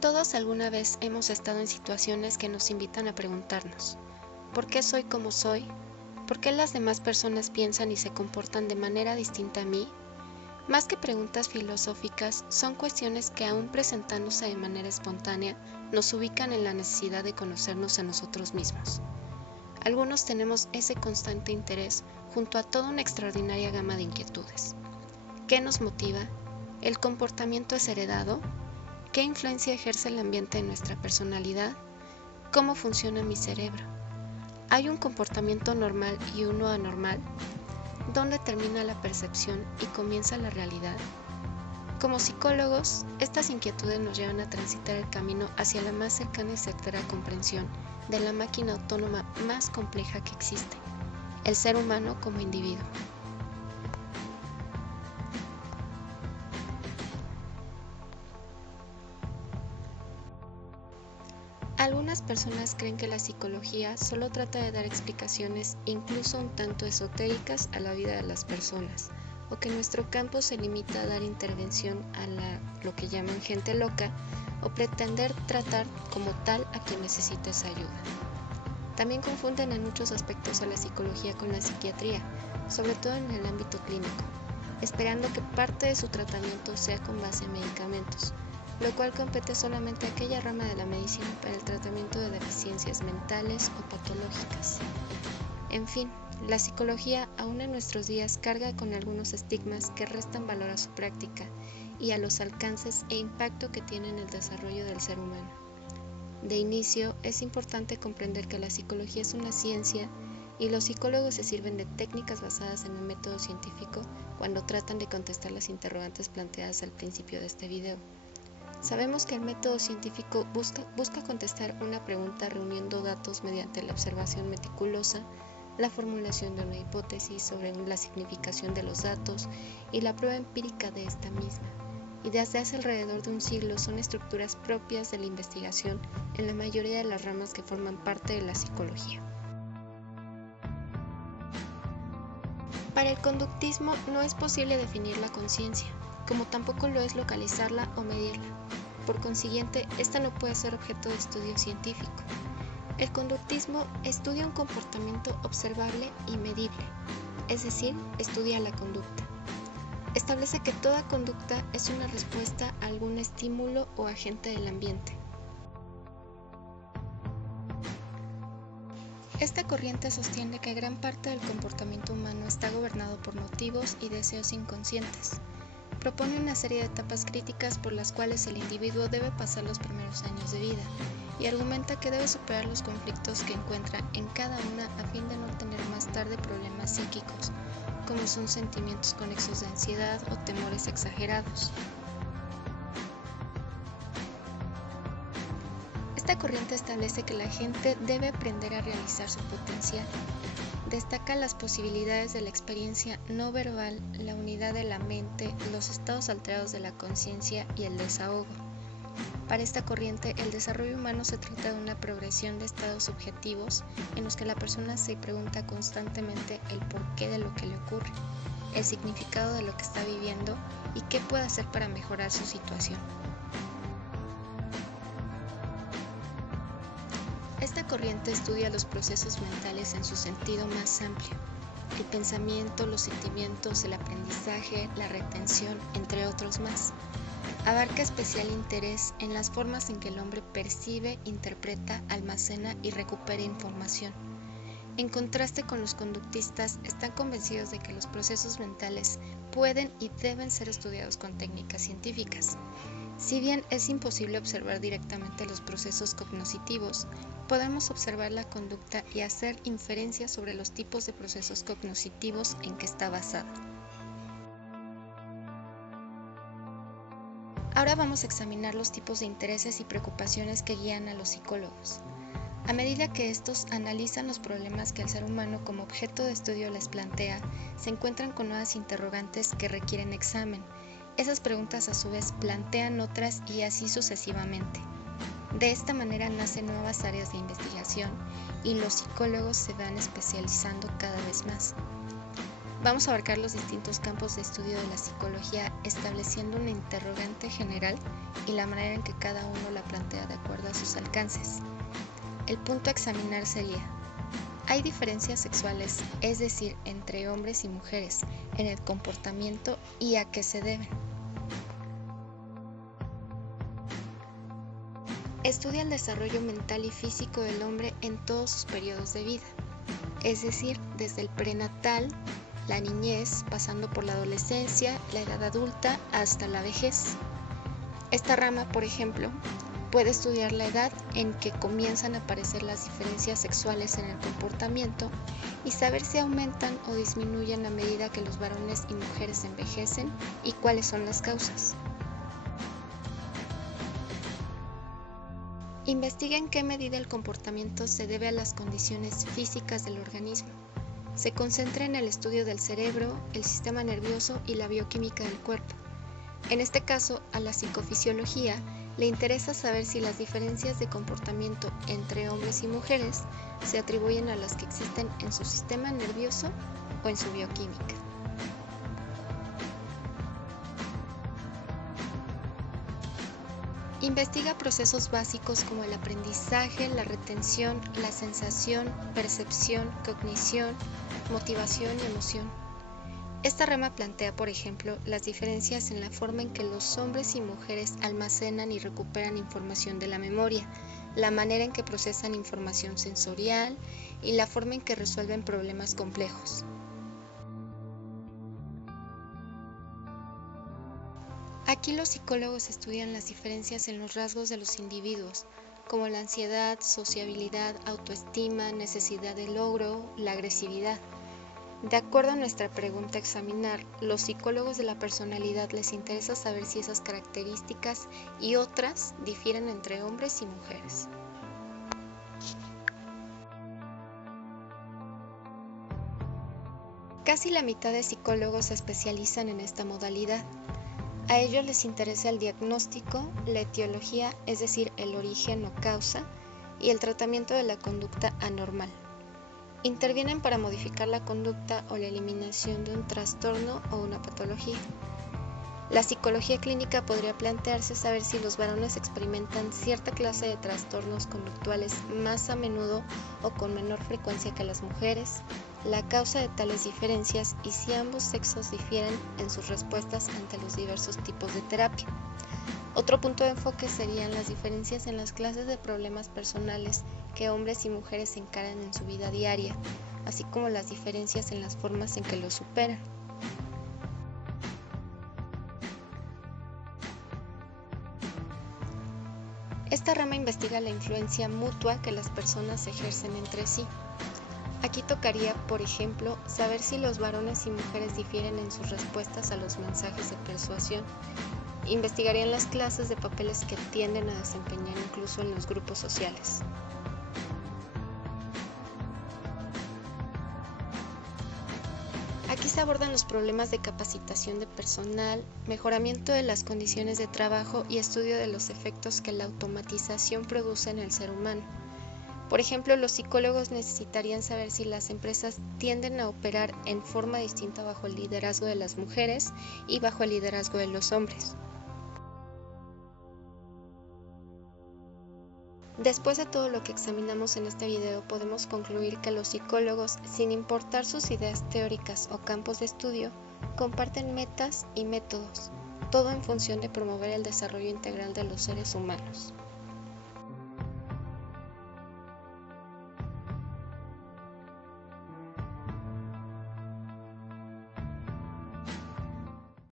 Todos alguna vez hemos estado en situaciones que nos invitan a preguntarnos, ¿por qué soy como soy? ¿Por qué las demás personas piensan y se comportan de manera distinta a mí? Más que preguntas filosóficas, son cuestiones que aún presentándose de manera espontánea, nos ubican en la necesidad de conocernos a nosotros mismos. Algunos tenemos ese constante interés junto a toda una extraordinaria gama de inquietudes. ¿Qué nos motiva? ¿El comportamiento es heredado? ¿Qué influencia ejerce el ambiente en nuestra personalidad? ¿Cómo funciona mi cerebro? ¿Hay un comportamiento normal y uno anormal? ¿Dónde termina la percepción y comienza la realidad? Como psicólogos, estas inquietudes nos llevan a transitar el camino hacia la más cercana y certera comprensión de la máquina autónoma más compleja que existe, el ser humano como individuo. Algunas personas creen que la psicología solo trata de dar explicaciones incluso un tanto esotéricas a la vida de las personas, o que nuestro campo se limita a dar intervención a lo que llaman gente loca, o pretender tratar como tal a quien necesita esa ayuda. También confunden en muchos aspectos a la psicología con la psiquiatría, sobre todo en el ámbito clínico, esperando que parte de su tratamiento sea con base en medicamentos, lo cual compete solamente a aquella rama de la medicina para el tratamiento de deficiencias mentales o patológicas. En fin, la psicología aún en nuestros días carga con algunos estigmas que restan valor a su práctica y a los alcances e impacto que tiene en el desarrollo del ser humano. De inicio, es importante comprender que la psicología es una ciencia y los psicólogos se sirven de técnicas basadas en el método científico cuando tratan de contestar las interrogantes planteadas al principio de este video. Sabemos que el método científico busca contestar una pregunta reuniendo datos mediante la observación meticulosa, la formulación de una hipótesis sobre la significación de los datos y la prueba empírica de esta misma. Y desde hace alrededor de un siglo son estructuras propias de la investigación en la mayoría de las ramas que forman parte de la psicología. Para el conductismo no es posible definir la conciencia, como tampoco lo es localizarla o medirla. Por consiguiente, esta no puede ser objeto de estudio científico. El conductismo estudia un comportamiento observable y medible, es decir, estudia la conducta. Establece que toda conducta es una respuesta a algún estímulo o agente del ambiente. Esta corriente sostiene que gran parte del comportamiento humano está gobernado por motivos y deseos inconscientes. Propone una serie de etapas críticas por las cuales el individuo debe pasar los primeros años de vida y argumenta que debe superar los conflictos que encuentra en cada una a fin de no tener más tarde problemas psíquicos, como son sentimientos conexos de ansiedad o temores exagerados. Esta corriente establece que la gente debe aprender a realizar su potencial. Destaca las posibilidades de la experiencia no verbal, la unidad de la mente, los estados alterados de la conciencia y el desahogo. Para esta corriente, el desarrollo humano se trata de una progresión de estados subjetivos en los que la persona se pregunta constantemente el porqué de lo que le ocurre, el significado de lo que está viviendo y qué puede hacer para mejorar su situación. Esta corriente estudia los procesos mentales en su sentido más amplio: el pensamiento, los sentimientos, el aprendizaje, la retención, entre otros más. Abarca especial interés en las formas en que el hombre percibe, interpreta, almacena y recupera información. En contraste con los conductistas, están convencidos de que los procesos mentales pueden y deben ser estudiados con técnicas científicas. Si bien es imposible observar directamente los procesos cognitivos, podemos observar la conducta y hacer inferencias sobre los tipos de procesos cognitivos en que está basada. Ahora vamos a examinar los tipos de intereses y preocupaciones que guían a los psicólogos. A medida que estos analizan los problemas que el ser humano como objeto de estudio les plantea, se encuentran con nuevas interrogantes que requieren examen. Esas preguntas a su vez plantean otras y así sucesivamente. De esta manera nacen nuevas áreas de investigación y los psicólogos se van especializando cada vez más. Vamos a abarcar los distintos campos de estudio de la psicología estableciendo una interrogante general y la manera en que cada uno la plantea de acuerdo a sus alcances. El punto a examinar sería: ¿hay diferencias sexuales, es decir, entre hombres y mujeres, en el comportamiento y a qué se deben? Estudia el desarrollo mental y físico del hombre en todos sus periodos de vida, es decir, desde el prenatal, la niñez, pasando por la adolescencia, la edad adulta hasta la vejez. Esta rama, por ejemplo, puede estudiar la edad en que comienzan a aparecer las diferencias sexuales en el comportamiento y saber si aumentan o disminuyen a medida que los varones y mujeres envejecen y cuáles son las causas. Investiga en qué medida el comportamiento se debe a las condiciones físicas del organismo. Se concentra en el estudio del cerebro, el sistema nervioso y la bioquímica del cuerpo. En este caso, a la psicofisiología le interesa saber si las diferencias de comportamiento entre hombres y mujeres se atribuyen a las que existen en su sistema nervioso o en su bioquímica. Investiga procesos básicos como el aprendizaje, la retención, la sensación, percepción, cognición, motivación y emoción. Esta rama plantea, por ejemplo, las diferencias en la forma en que los hombres y mujeres almacenan y recuperan información de la memoria, la manera en que procesan información sensorial y la forma en que resuelven problemas complejos. Aquí los psicólogos estudian las diferencias en los rasgos de los individuos, como la ansiedad, sociabilidad, autoestima, necesidad de logro, la agresividad. De acuerdo a nuestra pregunta a examinar, los psicólogos de la personalidad les interesa saber si esas características y otras difieren entre hombres y mujeres. Casi la mitad de psicólogos se especializan en esta modalidad. A ellos les interesa el diagnóstico, la etiología, es decir, el origen o causa, y el tratamiento de la conducta anormal. Intervienen para modificar la conducta o la eliminación de un trastorno o una patología. La psicología clínica podría plantearse saber si los varones experimentan cierta clase de trastornos conductuales más a menudo o con menor frecuencia que las mujeres, la causa de tales diferencias y si ambos sexos difieren en sus respuestas ante los diversos tipos de terapia. Otro punto de enfoque serían las diferencias en las clases de problemas personales que hombres y mujeres encaran en su vida diaria, así como las diferencias en las formas en que los superan. Esta rama investiga la influencia mutua que las personas ejercen entre sí. Aquí tocaría, por ejemplo, saber si los varones y mujeres difieren en sus respuestas a los mensajes de persuasión. Investigarían las clases de papeles que tienden a desempeñar incluso en los grupos sociales. Aquí se abordan los problemas de capacitación de personal, mejoramiento de las condiciones de trabajo y estudio de los efectos que la automatización produce en el ser humano. Por ejemplo, los psicólogos necesitarían saber si las empresas tienden a operar en forma distinta bajo el liderazgo de las mujeres y bajo el liderazgo de los hombres. Después de todo lo que examinamos en este video, podemos concluir que los psicólogos, sin importar sus ideas teóricas o campos de estudio, comparten metas y métodos, todo en función de promover el desarrollo integral de los seres humanos.